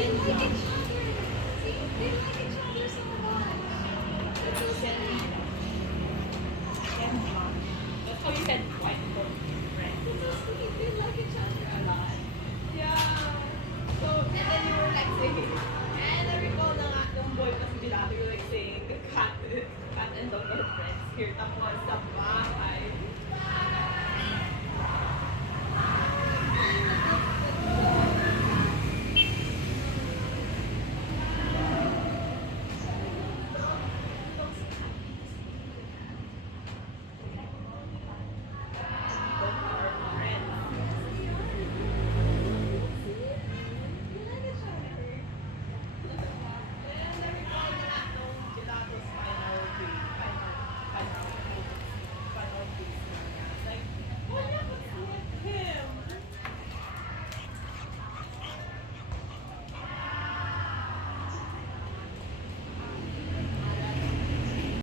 They like each other. See, they like each other so much. That's so sweet. That's how you can fight for friends. That's so sweet. They like each other a lot. Yeah. So, and then you were like saying, and I recall na nga, nung boy kasi nila, you were like saying, cat and dog are friends here. Tapos, sa ba?